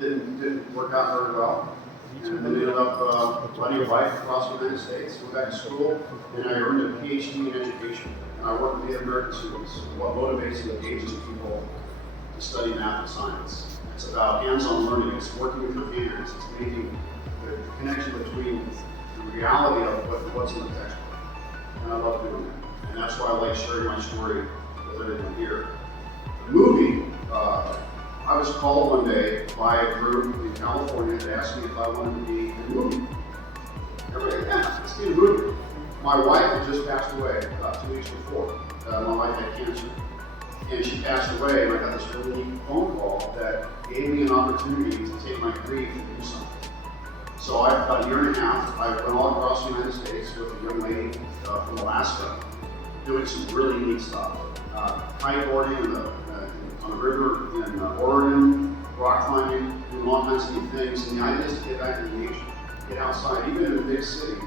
didn't work out very well. And then ended up riding a bike across the United States, went back to school, and I earned a PhD in education. And I work with Native American students. What motivates and engages people to study math and science. It's about hands-on learning. It's working with your hands. It's making the connection between the reality of what's in the textbook. And I love doing that. And that's why I like sharing my story with everyone here. The movie, I was called one day by a group in California to ask me if I wanted to be in a movie. Everybody, yeah, let's be in a movie. My wife had just passed away about 2 weeks before. My wife had cancer. And she passed away, and I got this really neat phone call that gave me an opportunity to take my grief and do something. So about a year and a half, I went all across the United States with a young lady from Alaska, doing some really neat stuff. Kiteboarding on the river in Oregon, rock climbing, doing all kinds of neat things. And the idea is to get back in nature, get outside, even in a big city,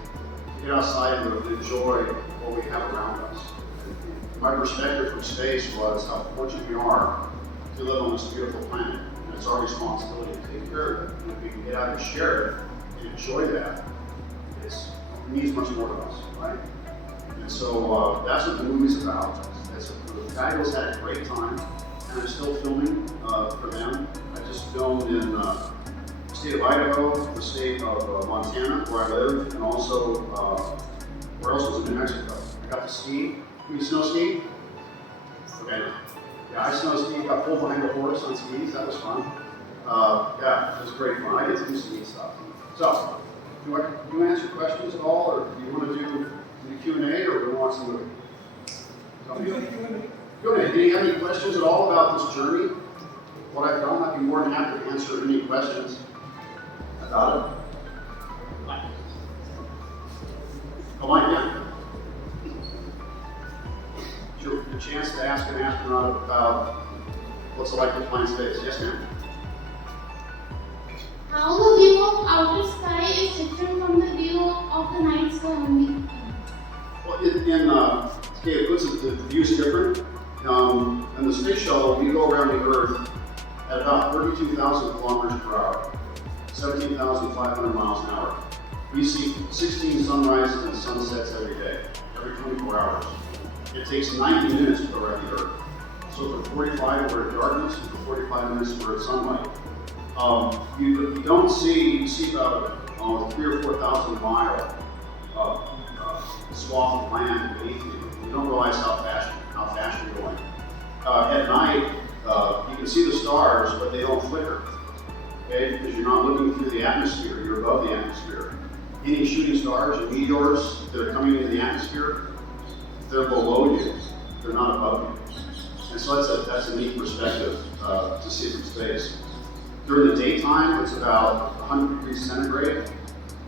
get outside and enjoy what we have around us. And my perspective from space was how fortunate we are to live on this beautiful planet. And it's our responsibility to take care of it. And if we can get out and share it and enjoy that, it means much more to us, right? And so that's what the movie's about. The Fabulous had a great time, and I'm still filming for them. I just filmed in the state of Idaho, the state of Montana, where I live, and also, where else was it? New Mexico. I got to ski. Can you snow ski? Okay. Yeah, I snow ski, got pulled behind a horse on skis. That was fun. Yeah, it was great fun. I get to do some neat stuff. So, do you want to answer questions at all, or do you want to do the Q&A, or do you want some Q&A. Do you have any questions at all about this journey? What I've done, I'd be more than happy to answer any questions about it. Come on, yeah. Your chance to ask an astronaut about what's it like to fly in space. Yes, ma'am. How the view of outer sky is different from the view of the night sky only? Well, it puts the view's different. In the space shuttle, we go around the Earth at about 32,000 kilometers per hour, 17,500 miles an hour. We see 16 sunrises and sunsets every day, every 24 hours. It takes 90 minutes to go around the Earth. So for 45, we're in darkness, and for 45 minutes, we're in sunlight. You don't see, you see about 3,000 or 4,000 mile swath of land beneath you. You don't realize how fast you're going. At night, you can see the stars, but they don't flicker. Okay, because you're not looking through the atmosphere, you're above the atmosphere. Any shooting stars and meteors that are coming into the atmosphere, they're below you, they're not above you. And so that's a neat perspective to see from space. During the daytime, it's about 100 degrees centigrade,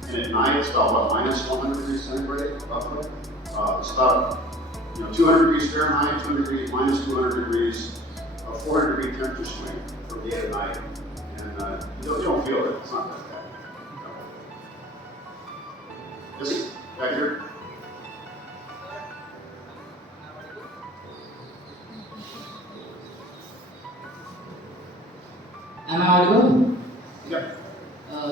and at night, it's about minus 100 degrees centigrade, roughly. It's about 200 degrees Fahrenheit, 200 degrees, minus 200 degrees, a 400 degree temperature swing from day to night. And you don't feel it, it's not that bad. Yes, back here. Am I audible? Yep.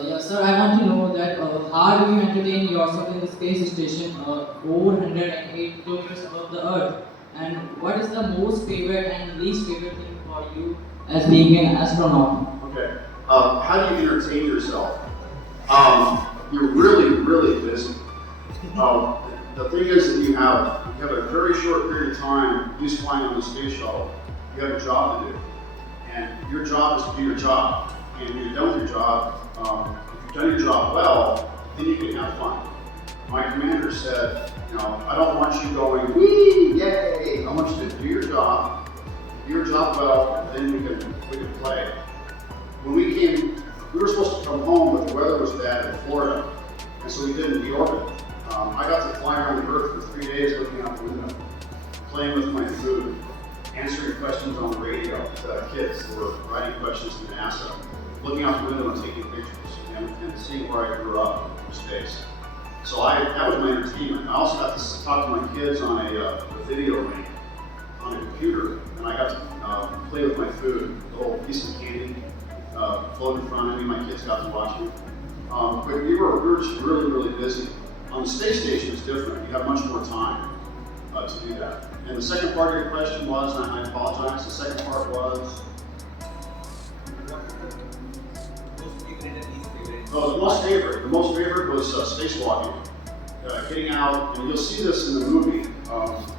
Yes, sir. I want to know that how do you entertain yourself in the space station over 108 kilometers above the Earth? And what is the most favorite and least favorite thing for you as being an astronaut? Okay. How do you entertain yourself? You're really busy. The thing is that you have a very short period of time just flying on the space shuttle. You have a job to do. And your job is to do your job. And when you're done with your job, if you've done your job well, then you can have fun. My commander said, I don't want you going, wee, yay. I want you to do your job well, and then we can play. When we were supposed to come home, but the weather was bad in Florida, and so we didn't deorbit. I got to fly around the Earth for 3 days looking out the window, playing with my food, answering questions on the radio to kids who were writing questions to NASA, looking out the window and taking pictures, and seeing where I grew up in space. So that was my entertainment. I also got to talk to my kids on a video link on a computer, and I got to play with my food, a little piece of candy, float in front of me. My kids got to watch me. But we were just really, really busy. On the space station, it's different. You have much more time to do that. And the second part of your question was, and I apologize, the second part was? Oh, the most favorite was spacewalking. Getting out, and you'll see this in the movie.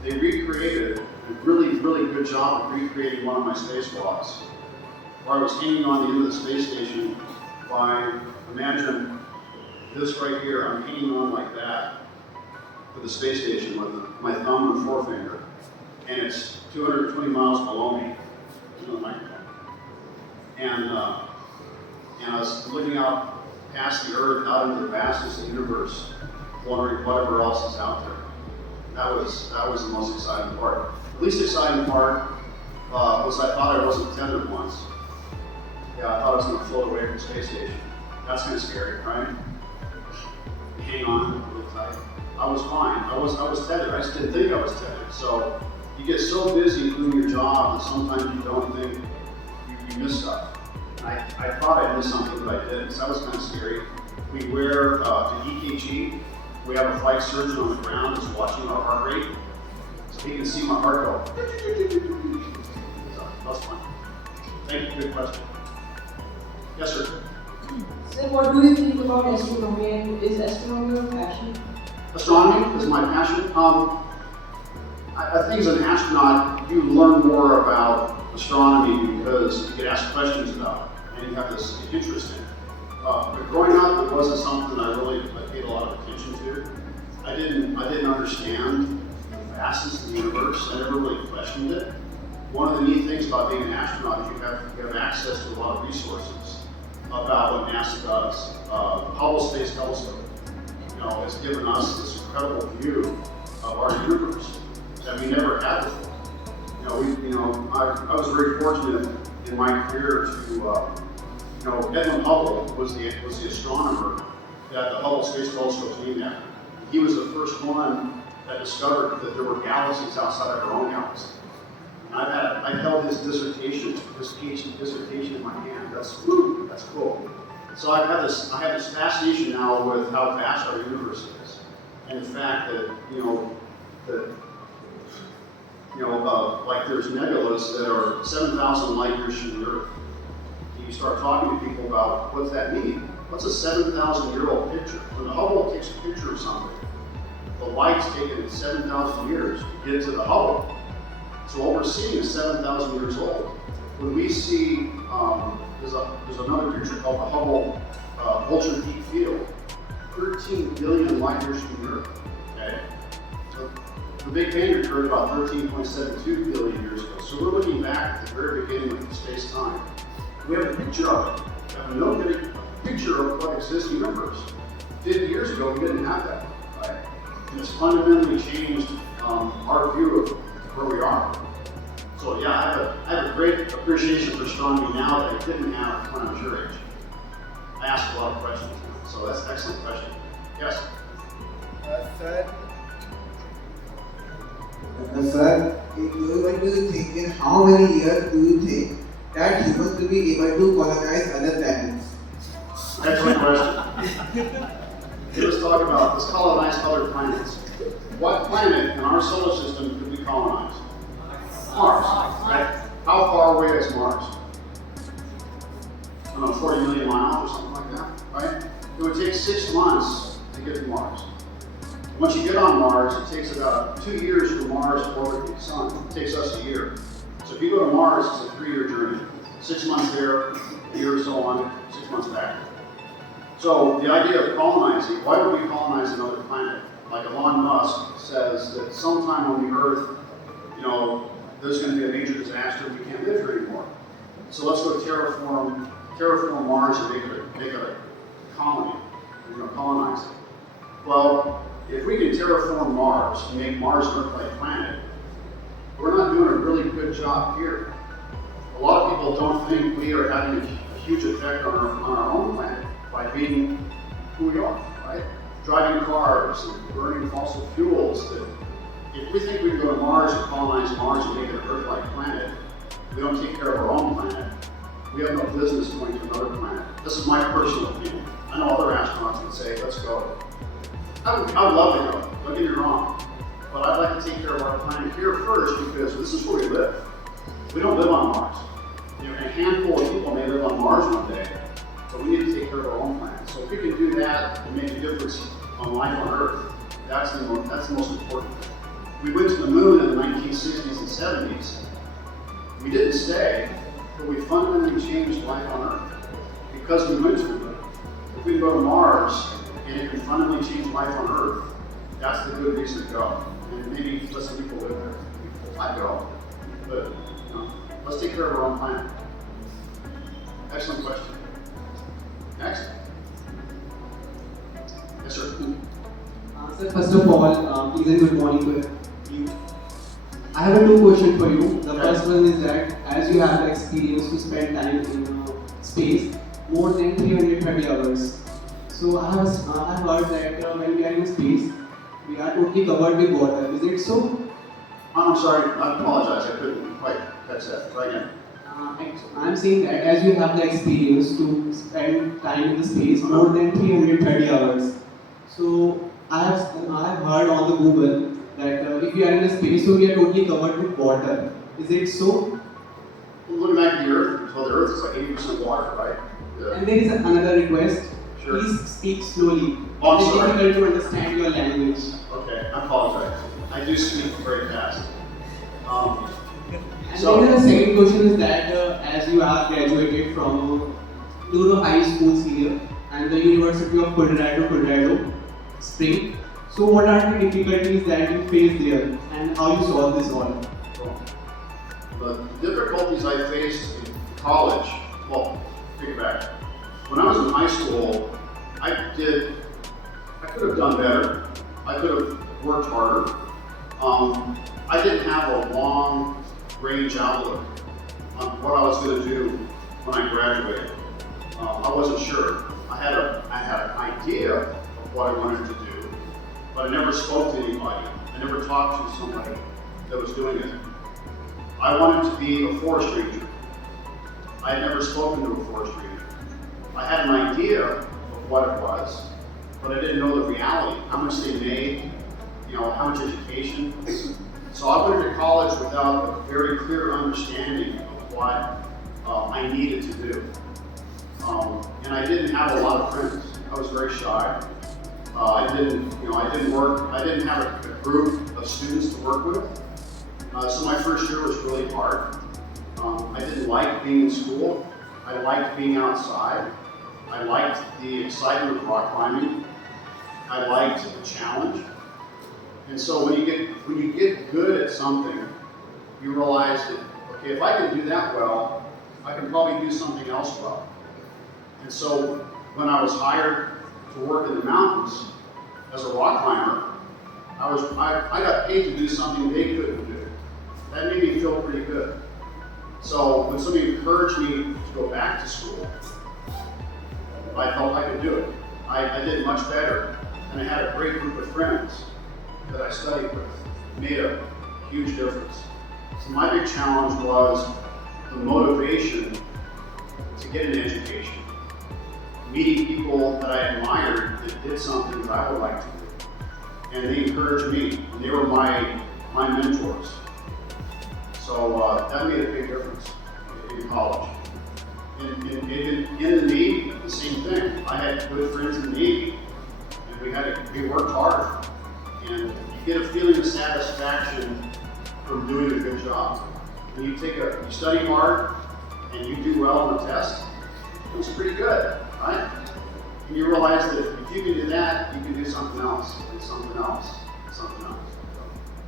They recreated a really, really good job of recreating one of my spacewalks, where I was hanging on the end of the space station by, imagine this right here, I'm hanging on like that to the space station with my thumb and forefinger, and it's 220 miles below me, the microphone. And I was looking out past the Earth, out into the vastness of the universe, wondering whatever else is out there. That was the most exciting part. The least exciting part was I thought I wasn't tethered once. Yeah, I thought I was going to float away from the space station. That's kind of scary, right? You hang on really tight. I was fine. I was tethered. I just didn't think I was tethered. So you get so busy doing your job that sometimes you don't think you miss stuff. I thought I missed something, but I didn't. So that was kind of scary. We wear the EKG. We have a flight surgeon on the ground who's watching our heart rate, so he can see my heart go. So that's fun. Thank you. Good question. Yes, sir. So, what do you think about astronomy, and is astronomy your passion? Astronomy is my passion. I think as an astronaut, you learn more about astronomy because you get asked questions about it, and you have this interest in it. But growing up, it wasn't something I paid a lot of attention to. I didn't understand the vastness of the universe. I never really questioned it. One of the neat things about being an astronaut is you have access to a lot of resources about what NASA does. The Hubble Space Telescope, has given us this incredible view of our universe that we never had before. I was very fortunate in my career to. Edwin Hubble was the astronomer that the Hubble Space Telescope was named after. He was the first one that discovered that there were galaxies outside of our own galaxy. And I held his PhD dissertation in my hand. That's cool. So I have this fascination now with how vast our universe is, and the fact that like there's nebulas that are 7,000 light years from the Earth. You start talking to people about what's that mean? What's a 7,000-year-old picture? When the Hubble takes a picture of something, the light's taken 7,000 years to get to the Hubble. So what we're seeing is 7,000 years old. When we see, there's another picture called the Hubble Ultra Deep Field, 13 billion light years from the Earth. Okay? So the Big Bang occurred about 13.72 billion years ago. So we're looking back at the very beginning of space-time. We have a picture of it. We have a picture of what exists in the universe. 50 years ago, we didn't have that, right? And it's fundamentally changed our view of where we are. So yeah, I have a great appreciation for astronomy now that I didn't have when I was your age. I ask a lot of questions now, so that's an excellent question. Yes? Sir, what do you think, in how many years do you think that humans will be able to colonize other planets? Excellent question. Let's talk about, let's colonize other planets. What planet in our solar system could we colonize? Mars, right? How far away is Mars? I don't know, 40 million miles or something like that, right? It would take 6 months to get to Mars. Once you get on Mars, it takes about 2 years for Mars to orbit the Sun. It takes us a year. So if you go to Mars, it's a 3-year journey. 6 months there, a year or so on, 6 months back. So the idea of colonizing, why would we colonize another planet? Like Elon Musk says that sometime on the Earth, there's going to be a major disaster, we can't live here anymore. So let's go terraform Mars and make it a colony, colonize it. Well, if we can terraform Mars and make Mars an Earth-like planet, we're not doing a really good job here. A lot of people don't think we are having a huge effect on our own planet by being who we are, right? Driving cars and burning fossil fuels. If we think we can go to Mars and colonize Mars and make it an Earth-like planet, we don't take care of our own planet, we have no business going to another planet. This is my personal opinion. I know other astronauts would say, let's go. I would love to go, don't get me wrong. But I'd like to take care of our planet here first because this is where we live. We don't live on Mars. You know, a handful of people may live on Mars one day, but we need to take care of our own planet. So if we can do that and make a difference on life on Earth, that's the most important thing. We went to the moon in the 1960s and 70s. We didn't stay, but we fundamentally changed life on Earth because we went to the moon. If we can go to Mars and it can fundamentally change life on Earth, that's the good reason to go. And maybe less people live there. I'd go, but you know, let's take care of our own planet. Excellent question. Next. Yes, sir. Sir, first of all, pleasant good morning to you. I have two questions for you. The first one is that as you have the experience to spend time in space, more than 330 hours. So I have heard that when we are in space, we are totally covered with water. Is it so? I'm sorry, I apologize. I couldn't quite catch that. Try again. I'm saying that as you have the experience to spend time in the space, more than 330 hours. So I have heard on the Google that if you are in a space, so we are totally covered with water. Is it so? Looking back at the Earth, so the Earth is like 80% water, right? Yeah. And there is another request. Sure. Please speak slowly. Oh, I'm It is sorry. difficult to understand your language. Okay, I apologize. I do speak very fast. And So- then the second question is that as you are graduated from Euro High Schools here and the University of Colorado Spring, so what are the difficulties that you face there and how you solve this all? The difficulties I faced in college, well, take it back. When I was in high school, I could have done better. I could have worked harder. I didn't have a long range outlook on what I was going to do when I graduated. I wasn't sure. I had an idea of what I wanted to do, but I never spoke to anybody. I never talked to somebody that was doing it. I wanted to be a forest ranger. I had never spoken to a forest ranger. I had an idea of what it was, but I didn't know the reality, how much they made, you know, how much education. So I went to college without a very clear understanding of what I needed to do. And I didn't have a lot of friends. I was very shy. I didn't have a group of students to work with. So my first year was really hard. I didn't like being in school. I liked being outside. I liked the excitement of rock climbing. I liked the challenge. And so when you get good at something, you realize that, okay, if I can do that well, I can probably do something else well. And so when I was hired to work in the mountains as a rock climber, I got paid to do something they couldn't do. That made me feel pretty good. So when somebody encouraged me to go back to school, I felt I could do it. I did much better, and I had a great group of friends that I studied with. It made a huge difference. So my big challenge was the motivation to get an education. Meeting people that I admired that did something that I would like to do. And they encouraged me, and they were my mentors. So that made a big difference in college. In the Navy, the same thing. I had good friends in the Navy, and we worked hard. And you get a feeling of satisfaction from doing a good job. When you study hard, and you do well on the test, it was pretty good, right? And you realize that if you can do that, you can do something else, and something else, and something else.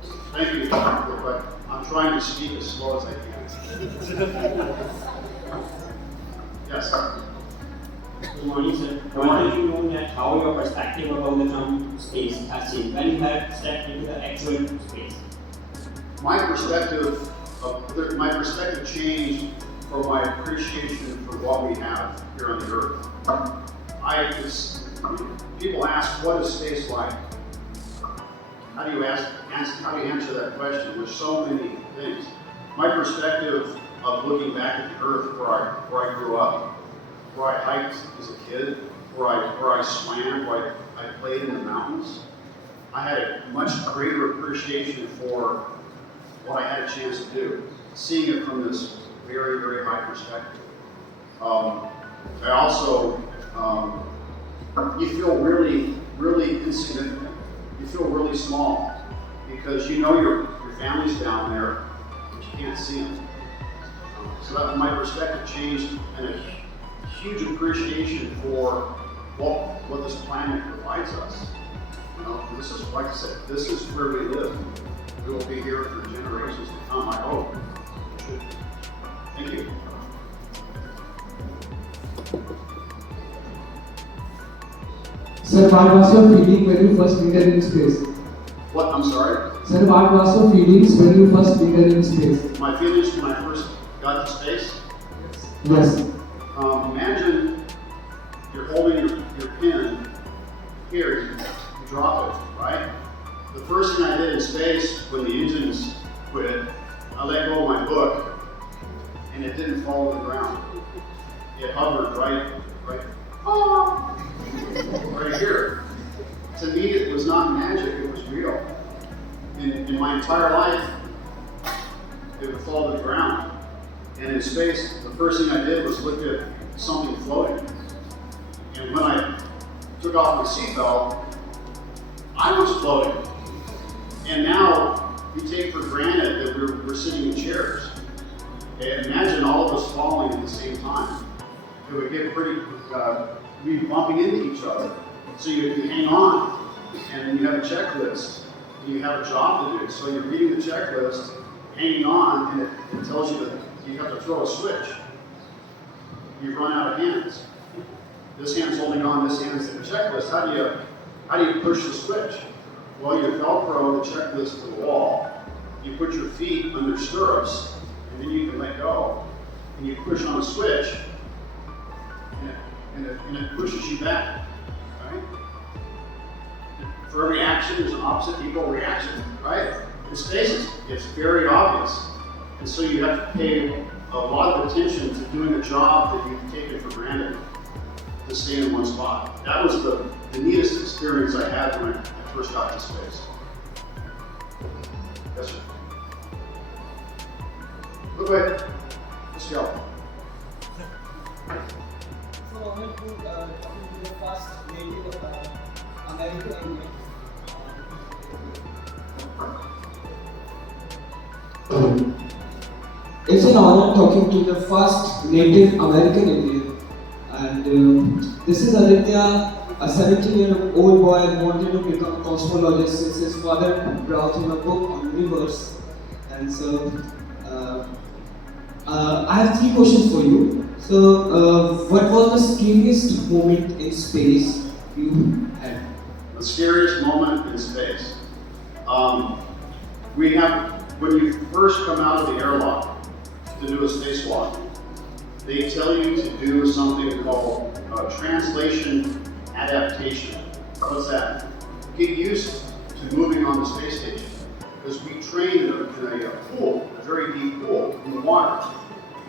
So, thank you, but I'm trying to speak as slow as I can. Yes. Good morning, sir. I wanted to know that how your perspective about the jump to space has changed when you have stepped into the actual space. My perspective changed from my appreciation for what we have here on the Earth. People ask, what is space like? How do you answer that question? There's so many things. My perspective of looking back at the earth where I grew up, where I hiked as a kid, where I swam, where I played in the mountains. I had a much greater appreciation for what I had a chance to do, seeing it from this very, very high perspective. I also, you feel really, really insignificant. You feel really small because you know your family's down there, but you can't see them. So that my perspective changed, and a huge appreciation for what this planet provides us. You know, this is, like I said, this is where we live. We will be here for generations to come, I hope. Thank you. Sir, what was your feeling when you first entered in space? What? I'm sorry? Sir, what was your feelings when you first entered in space? My feelings when I first got to space? Yes. Imagine you're holding your pen here, you drop it, right? The first thing I did in space when the engines quit, I let go of my book and it didn't fall to the ground. It hovered right here. To me, it was not magic, it was real. In my entire life, it would fall to the ground. And in space, the first thing I did was look at something floating. And when I took off my seatbelt, I was floating. And now we take for granted that we're sitting in chairs. And imagine all of us falling at the same time. It would get pretty, we'd be bumping into each other. So you hang on, and you have a checklist, and you have a job to do. So you're reading the checklist, hanging on, and it tells you that you have to throw a switch. You run out of hands. This hand's holding on, this hand's in the checklist. How do you push the switch? Well, you Velcro the checklist to the wall. You put your feet under stirrups, and then you can let go. And you push on a switch, and it pushes you back. Right? For every action, there's an opposite equal reaction. Right? In space, it's very obvious. And so you have to pay a lot of attention to doing a job that you've taken for granted to stay in one spot. That was the neatest experience I had when I first got to space. Yes, sir. Look away. Let's go. So I want to talking to the first native American Indian. It's an honor talking to the first Native American Indian, and this is Aditya, a 17-year-old boy who wanted to become a cosmologist since his father brought him a book on the universe. And so, I have 3 questions for you. So, what was the scariest moment in space you had? The scariest moment in space. When you first come out of the airlock to do a spacewalk, they tell you to do something called translation adaptation. What's that? Get used to moving on the space station. Because we train in a pool, a very deep pool in the water.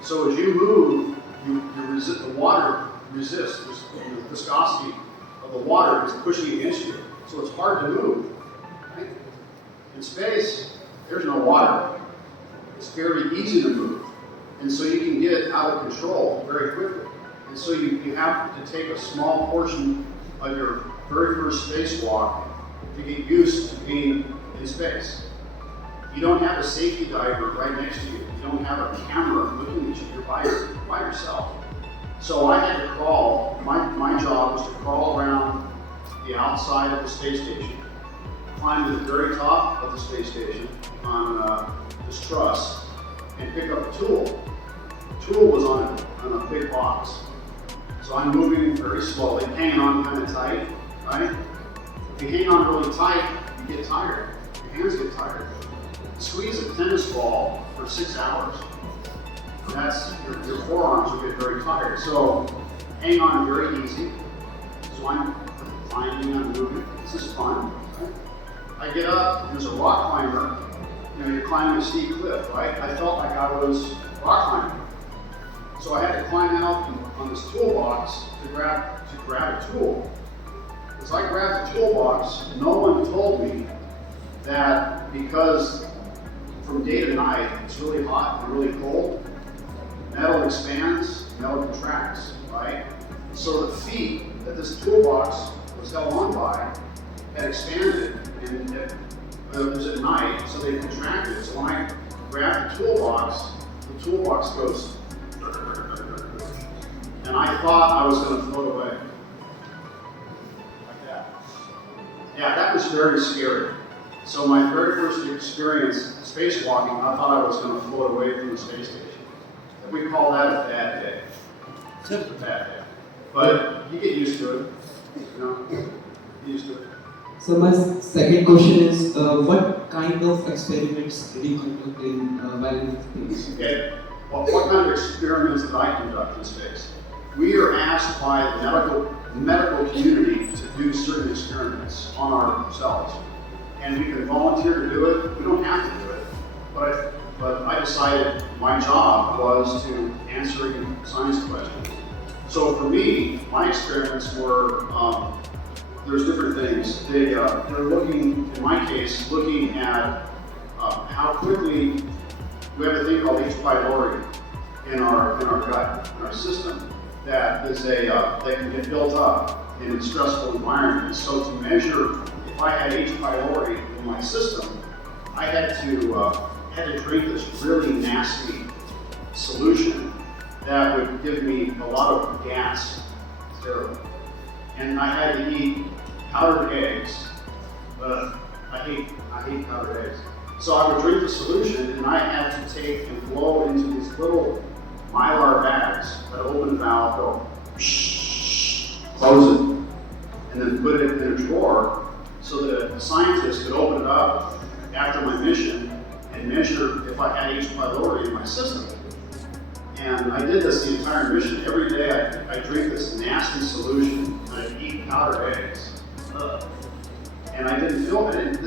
So as you move, the water resists. The viscosity of the water is pushing against you. So it's hard to move. Right? In space, there's no water. It's very easy to move. And so you can get out of control very quickly. And so you have to take a small portion of your very first spacewalk to get used to being in space. You don't have a safety diver right next to you. You don't have a camera looking at you. You're by yourself. So I had to crawl. My job was to crawl around the outside of the space station, climb to the very top of the space station on this truss, and pick up a tool. The tool was on a big box. So I'm moving very slowly, hanging on kind of tight, right? If you hang on really tight, you get tired. Your hands get tired. Squeeze a tennis ball for 6 hours. That's your forearms will get very tired. So hang on very easy. So I'm finding I'm moving. This is fun. Right? I get up, and there's a rock climber. You know, you're climbing a steep cliff, right? I felt like I was rock climbing. So I had to climb out on this toolbox to grab a tool. As I grabbed the toolbox, no one told me that because from day to night it's really hot and really cold, metal expands, metal contracts, right? So the feet that this toolbox was held on by had expanded, and it was at night, so they contracted. So when I grabbed the toolbox goes, and I thought I was going to float away. Like that. Yeah, that was very scary. So my very first experience spacewalking, I thought I was going to float away from the space station. And we call that a bad day. It's a bad day. But you get used to it. You know, get used to it. So my second question is, what kind of experiments did you conduct while in space? Okay. Well, what kind of experiments did I conduct in space? We are asked by the medical community to do certain experiments on ourselves. And we can volunteer to do it. We don't have to do it. But I decided my job was to answering science questions. So for me, my experiments were, there's different things. They're looking, in my case, looking at how quickly we have a thing called H. pylori in our gut, in our system, that can get built up in stressful environments. So to measure if I had H. pylori in my system, I had to drink this really nasty solution that would give me a lot of gas. It's terrible. And I had to eat powdered eggs. I hate powdered eggs. So I would drink the solution, and I had to take and blow into these little mylar bags that open valve, go close it, and then put it in a drawer so that a scientist could open it up after my mission and measure if I had H. pylori in my system. And I did this the entire mission. Every day I drink this nasty solution and I'd eat powdered eggs. And I didn't feel it.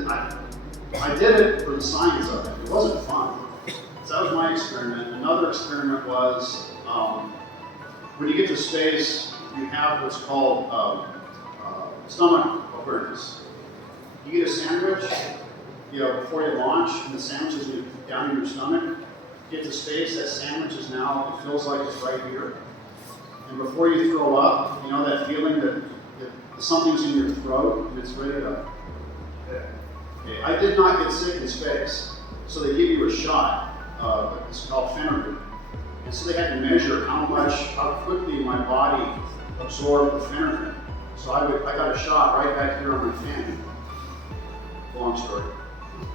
I did it for the science of it. It wasn't fun. So that was my experiment. Another experiment was when you get to space, you have what's called stomach awareness. You get a sandwich, before you launch, and the sandwich is down in your stomach. Get to space, that sandwich is now, it feels like it's right here. And before you throw up, that feeling that something's in your throat and it's ready to. Okay. I did not get sick in space, so they give you a shot. It's called Phenergan. And so they had to measure how quickly my body absorbed the Phenergan. So I got a shot right back here on my fanny. Long story.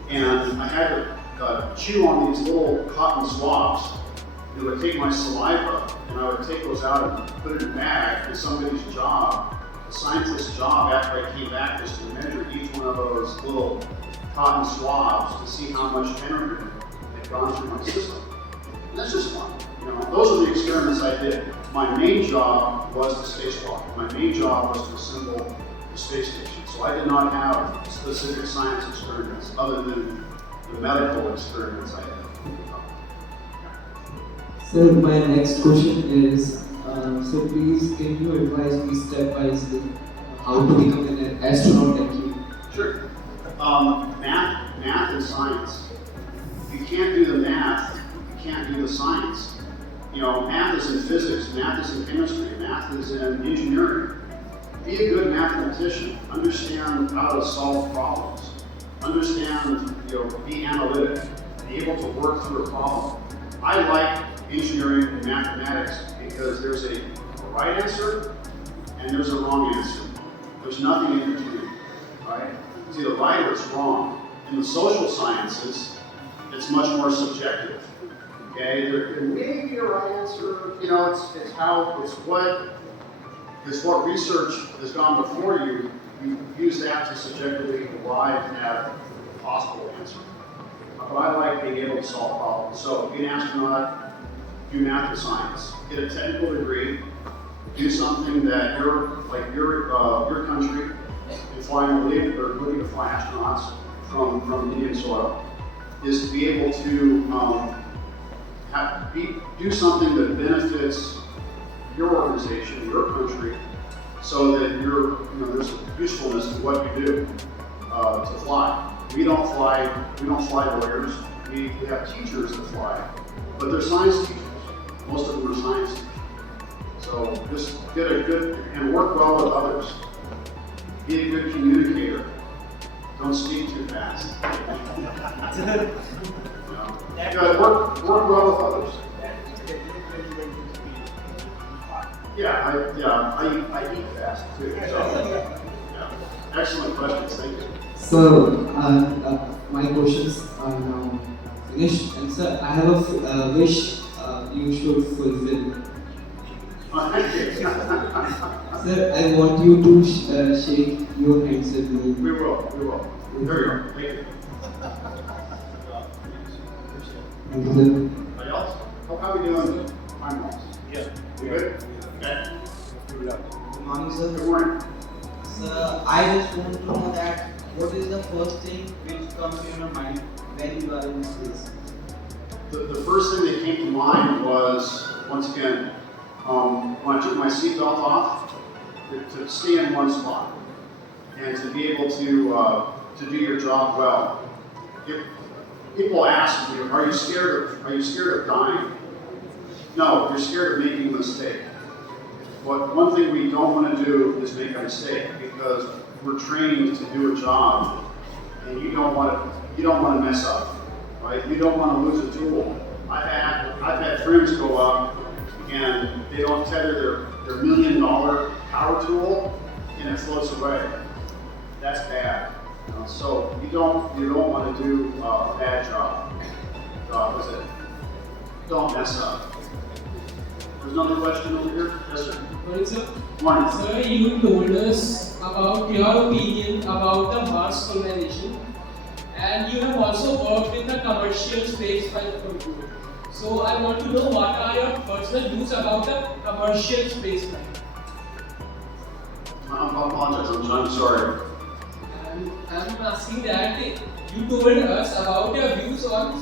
And I had to chew on these little cotton swabs. It would take my saliva, and I would take those out and put it in a bag. And somebody's job, a scientist's job after I came back, was to measure each one of those little cotton swabs to see how much Phenergan had gone through my system. And that's just fun. Those are the experiments I did. My main job was to spacewalk. My main job was to assemble the space station. So I did not have specific science experiments other than the medical experiments I had. So my next question is, so please can you advise me step by step how to become an astronaut like you? Sure. Math and science. If you can't do the math, you can't do the science. Math is in physics, math is in chemistry, math is in engineering. Be a good mathematician. Understand how to solve problems. Understand, be analytic. Be able to work through a problem. I like engineering and mathematics because there's a right answer and there's a wrong answer. There's nothing in between, right? It's either right or it's wrong. In the social sciences, it's much more subjective. Okay, there may be a right answer. It's what research has gone before you. You use that to subjectively arrive at a possible answer. But I like being able to solve problems. So be an astronaut, do math and science, get a technical degree, do something that your country is flying or looking to fly astronauts from Indian soil, is to be able to do something that benefits your organization, your country, so that there's a usefulness to what you do to fly. We don't fly lawyers. We have teachers that fly, but they're science teachers. Most of them are science teachers. So just get a good and work well with others. Be a good communicator. Don't speak too fast. You gotta work well with others. I eat fast too. So, yeah. Excellent questions. Thank you. So, my questions are now finished. And sir, I have a wish you should fulfill. Sir, I want you to shake your hands with me. We will. There you go. Thank you. Thank you, sir. Anybody else? How are we doing time-wise? Yeah. We good? Okay. Good morning, sir. Good morning. Sir, I just want to know that what is the first thing which comes in your mind when you are in space? The first thing that came to mind was, once again, when I took my seatbelt off, to stay in one spot and to be able to do your job well. If people ask me, are you scared of dying? No, you're scared of making a mistake. But one thing we don't want to do is make a mistake, because we're trained to do a job, and you don't want to mess up, right? You don't want to lose a tool. I've had friends go up and they don't tether their $1 million power tool and it floats away. That's bad. So you don't want to do a bad job. Don't mess up. There's another question over here. Yes, sir. Morning, sir. Morning. Sir, you told us about your opinion about the Mars colonization, and you have also worked in the commercial space flight computer. So I want to know what are your personal views about the commercial space flight? I apologize. I'm sorry. I'm asking that you told us about your views on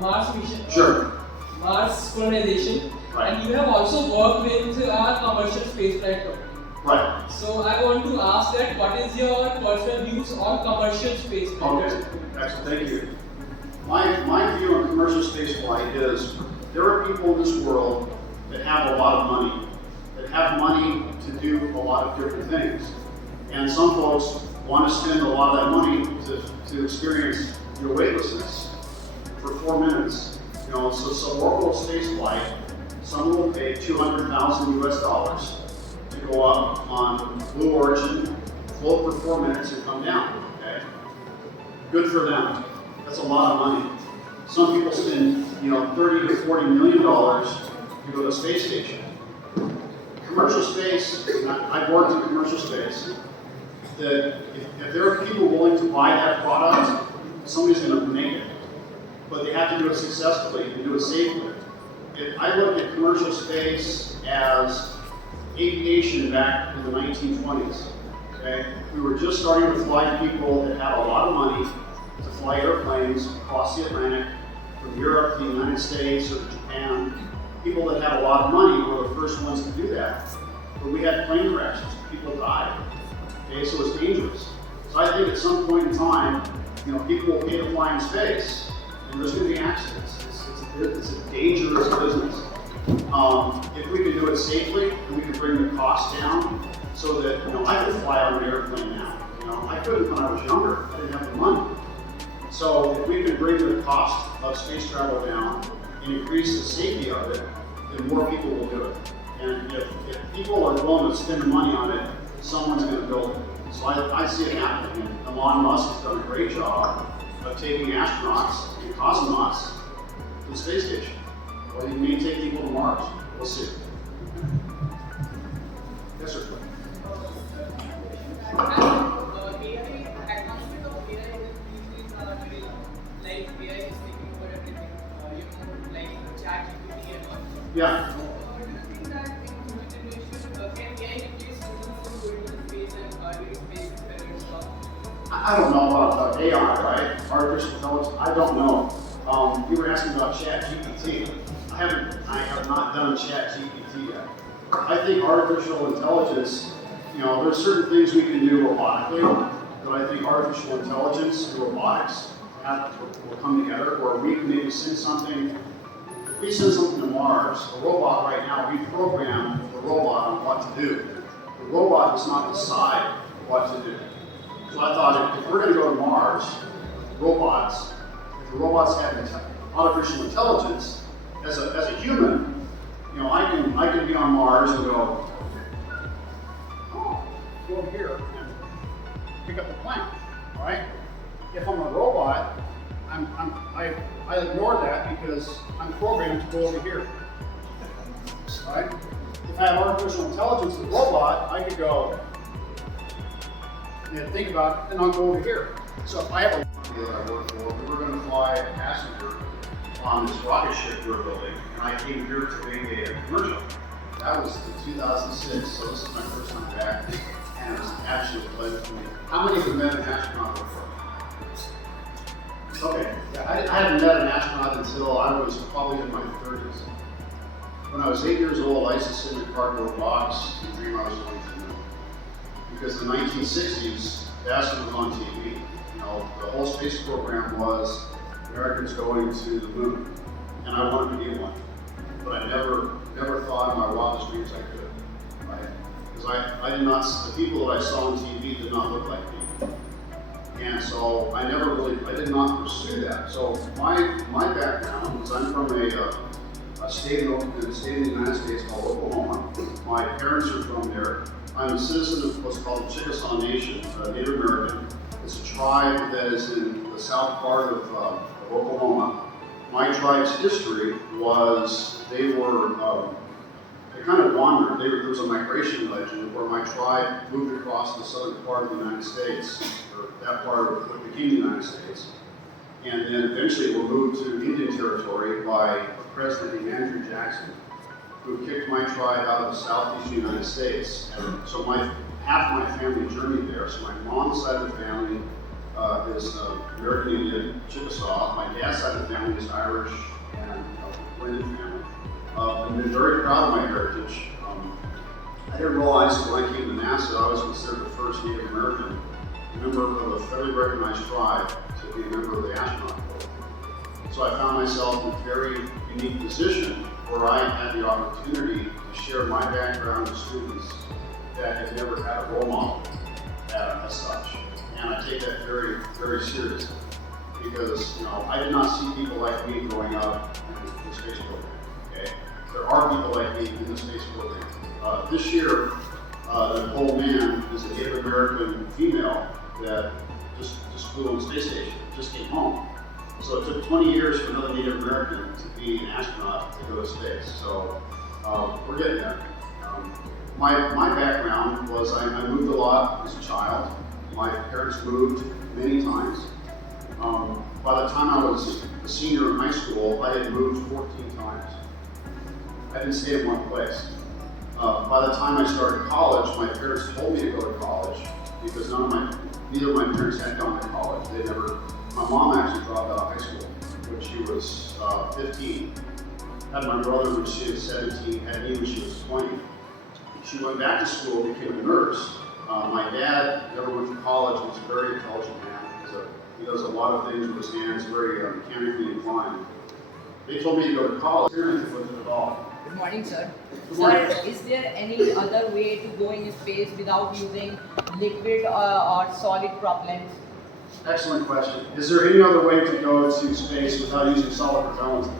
Mars mission. Sure. Mars colonization. Right. And you have also worked with our commercial spaceflight company. Right. So I want to ask that what is your personal views on commercial spaceflight? Okay. Excellent. Thank you. My view on commercial spaceflight is there are people in this world that have a lot of money, that have money to do a lot of different things. And some folks want to spend a lot of that money to experience your weightlessness for 4 minutes. So orbital spaceflight, someone will pay $200,000 US to go up on Blue Origin, float for 4 minutes, and come down. Okay, good for them. That's a lot of money. Some people spend, $30 to $40 million to go to a space station. Commercial space, I've worked in commercial space. That if there are people willing to buy that product, somebody's going to make it. But they have to do it successfully and do it safely. I look at commercial space as aviation back in the 1920s. Okay? We were just starting to fly people that had a lot of money to fly airplanes across the Atlantic from Europe to the United States or Japan. People that had a lot of money were the first ones to do that. But we had plane crashes, people died. Okay, so it's dangerous. So I think at some point in time, people will pay to fly in space, and there's going to be accidents. It's a dangerous business. If we can do it safely, and we can bring the cost down, so that I can fly on an airplane now. I couldn't when I was younger. I didn't have the money. So if we can bring the cost of space travel down and increase the safety of it, then more people will do it. And if people are willing to spend the money on it, someone's going to build it. So I see it happening. And Elon Musk has done a great job of taking astronauts and cosmonauts to the space station. Well, he may take people to Mars. We'll see. Yes, sir. Yeah. I don't know about AI, right? Artificial intelligence. I don't know. You were asking about ChatGPT. I have not done ChatGPT yet. I think artificial intelligence, there's certain things we can do robotically, but I think artificial intelligence and robotics will come together, where we can maybe send something. If we send something to Mars, a robot right now, we program the robot on what to do. The robot does not decide what to do. So I thought, if we're going to go to Mars, if the robots have artificial intelligence, as a human, I can be on Mars and go over here and pick up the plant, all right? If I'm a robot, I ignore that because I'm programmed to go over here, all right? If I have artificial intelligence with a robot, I could go and think about it, and I'll go over here. So if I have a company that I work for, we were going to fly a passenger on this rocket ship we were building, and I came here to make a commercial. That was in 2006, so this is my first time back, and it was an absolute pleasure for me. How many of you met an astronaut before? Okay, yeah, I hadn't met an astronaut until I was probably in my 30s. When I was 8 years old, I used to sit in a cardboard box and dream I was going to the moon. Because in the 1960s, NASA was on TV. The whole space program was Americans going to the moon, and I wanted to be one. But I never thought in my wildest dreams I could, right? Because the people that I saw on TV did not look like me. And so I did not pursue that. So my background is I'm from a state in the United States called Oklahoma. My parents are from there. I'm a citizen of what's called the Chickasaw Nation, Native American. It's a tribe that is in the south part of Oklahoma. My tribe's history was they kind of wandered. There was a migration legend where my tribe moved across the southern part of the United States, or that part of what became the United States, and then eventually were moved to Indian Territory by a president named Andrew Jackson, who kicked my tribe out of the southeastern United States. And so half my family journeyed there. So my mom's side of the family is American Indian, Chickasaw. My dad's side of the family is Irish and blended family. I've been very proud of my heritage. I didn't realize when I came to NASA, I was considered the first Native American member of a federally recognized tribe to be a member of the astronaut corps. So I found myself in a very unique position where I had the opportunity to share my background with students that had never had a role model as such. And I take that very, very seriously because I did not see people like me growing up in the space program. Okay? There are people like me in the space program. This year, Nicole Mann is a Native American female that just flew on the space station, just came home. So it took 20 years for another Native American to be an astronaut to go to space. So we're getting there. My background was I moved a lot as a child. My parents moved many times. By the time I was a senior in high school, I had moved 14 times. I didn't stay in one place. By the time I started college, my parents told me to go to college because neither of my parents had gone to college. My mom actually dropped out of high school when she was 15. Had my brother when she was 17, had me when she was 20. She went back to school, became a nurse. My dad never went to college, was a very intelligent man. He does a lot of things with his hands, very mechanically inclined. They told me to go to college. I didn't experience with it at all. Good morning, sir. Good morning. Sir, is there any other way to go in space without using liquid or solid propellants? Excellent question. Is there any other way to go to space without using solid propellants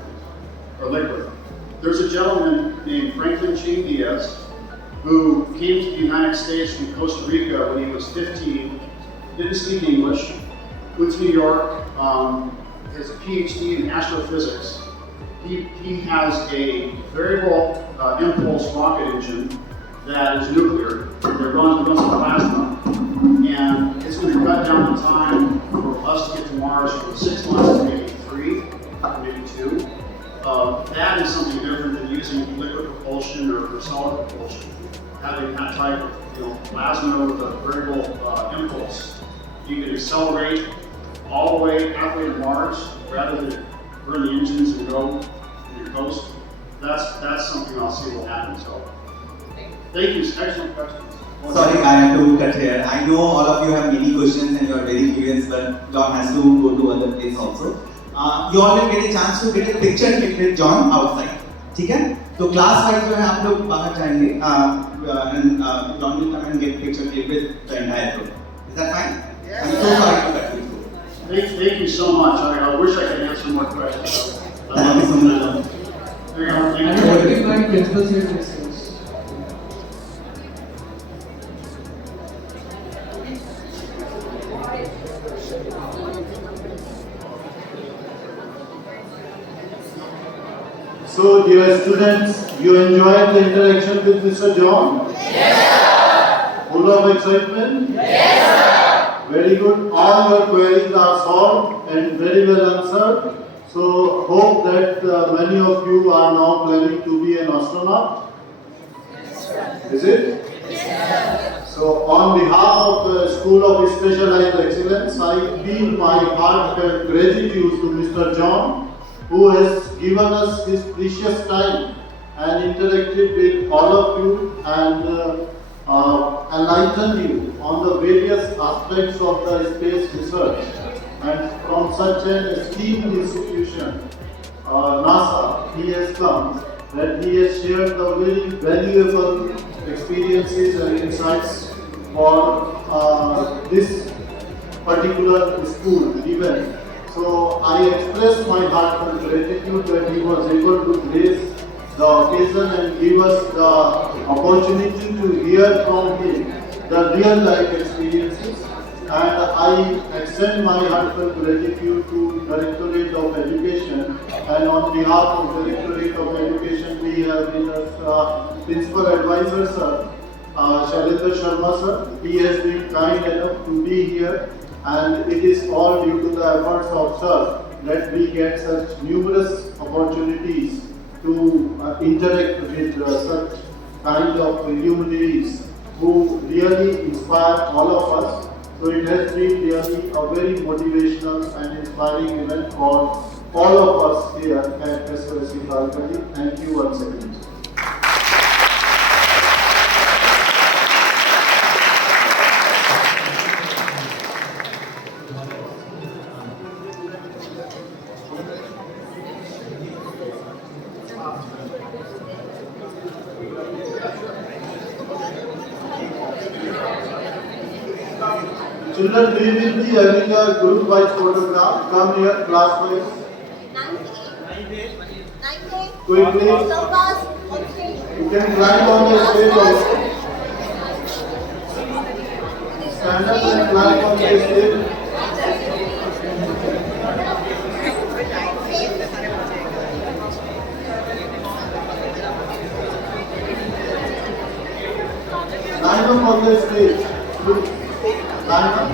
or liquid? There's a gentleman named Franklin Chain Diaz who came to the United States from Costa Rica when he was 15, didn't speak English, went to New York, has a PhD in astrophysics. He has a variable impulse rocket engine that is nuclear. They're runs some plasma, and it's going to cut down the time for us to get to Mars from 6 months to maybe 3, maybe 2. That is something different than using liquid propulsion or solid propulsion. Having that type of plasma with a variable impulse, you can accelerate all the way halfway to Mars rather than burn the engines and go in your coast. that's something I'll see will happen. So, thank you. Excellent questions. Sorry, I have to cut here. I know all of you have many questions and you are very curious, but John has to go to other place also. You all will get a chance to get a picture click with John outside. ठीक है? तो class wise जो है आप लोग बाहर जाएंगे and John will come and get picture click with the entire group. Is that fine? Yes. I'm so sorry to cut you. Thank you so much. I wish I could answer more questions. Thank you so much. There you go. Thank And you. what do you find principals here to discuss? So, dear students, you enjoyed the interaction with Mr. John? Yes, sir. Full of excitement? Yes, sir. Very good. All your queries are solved and very well answered. So, hope that many of you are now planning to be an astronaut. Yes, sir. Is it? Yes, sir. So, on behalf of the School of Specialized Excellence, I feel my heartfelt gratitude to Mr. John, who has given us his precious time and interacted with all of you and enlightened you on the various aspects of the space research. And from such an esteemed institution, NASA, he has come, that he has shared the very valuable experiences and insights for this particular school event. So I express my heartfelt gratitude that he was able to grace the occasion and give us the opportunity to hear from him the real life experiences. And I extend my heartfelt gratitude to Directorate of Education. And on behalf of Directorate of Education, we have with us Principal Advisor Sir, Shailendra Sharma Sir. He has been kind enough to be here. And it is all due to the efforts of Sir that we get such numerous opportunities to interact with such kind of luminaries who really inspire all of us. So it has been really a very motivational and inspiring event for all of us here at SOSC Kalkati. Thank you once again. Children, we will be having a group wise photograph. Come here, class wise. Quickly. You can climb on the stage also. Stand up and climb on the stage. Line up on the stage. Line up.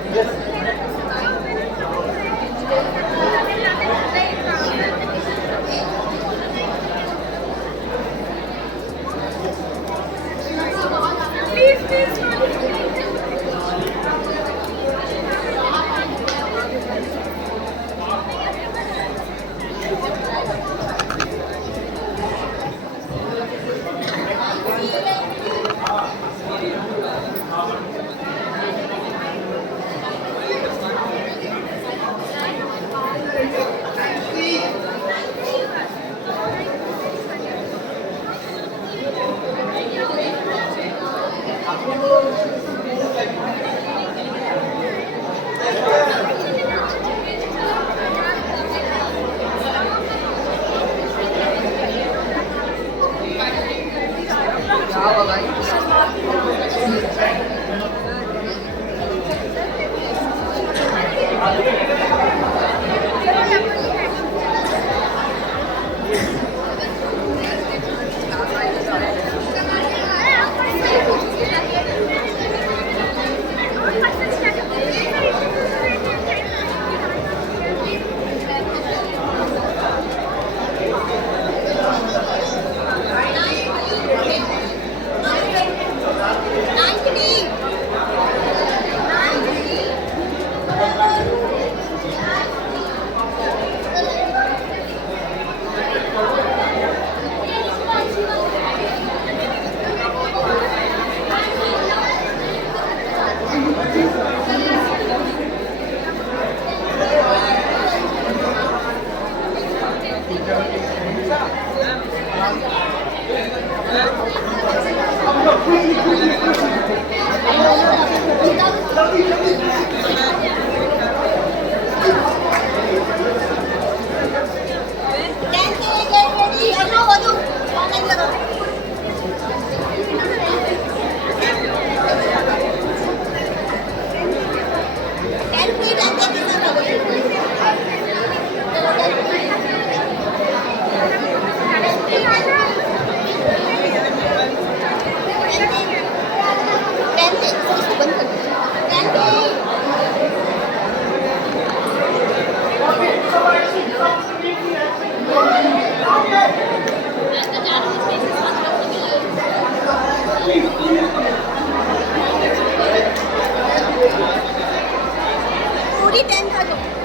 Yes. अभी 10 का दो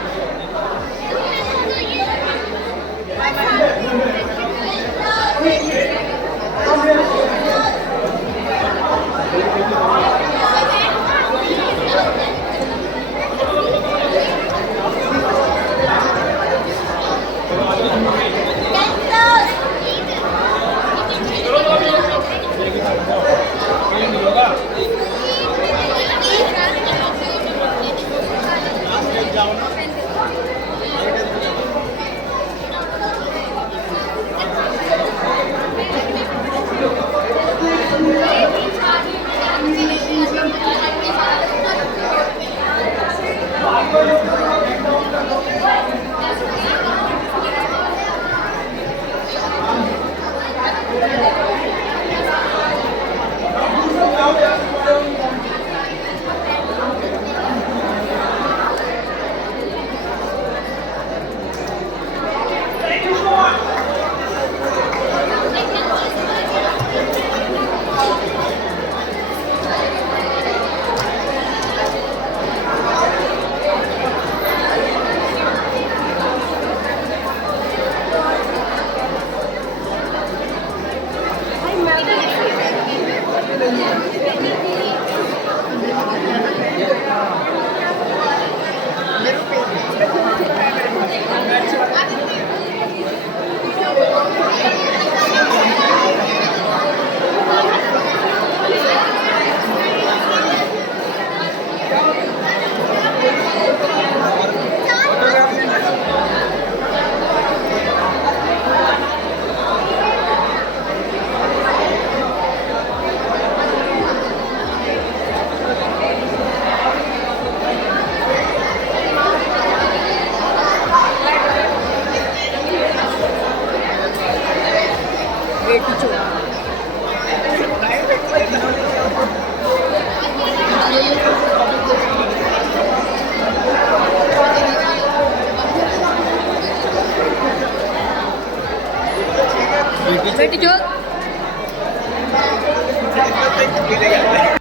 बेटी चोर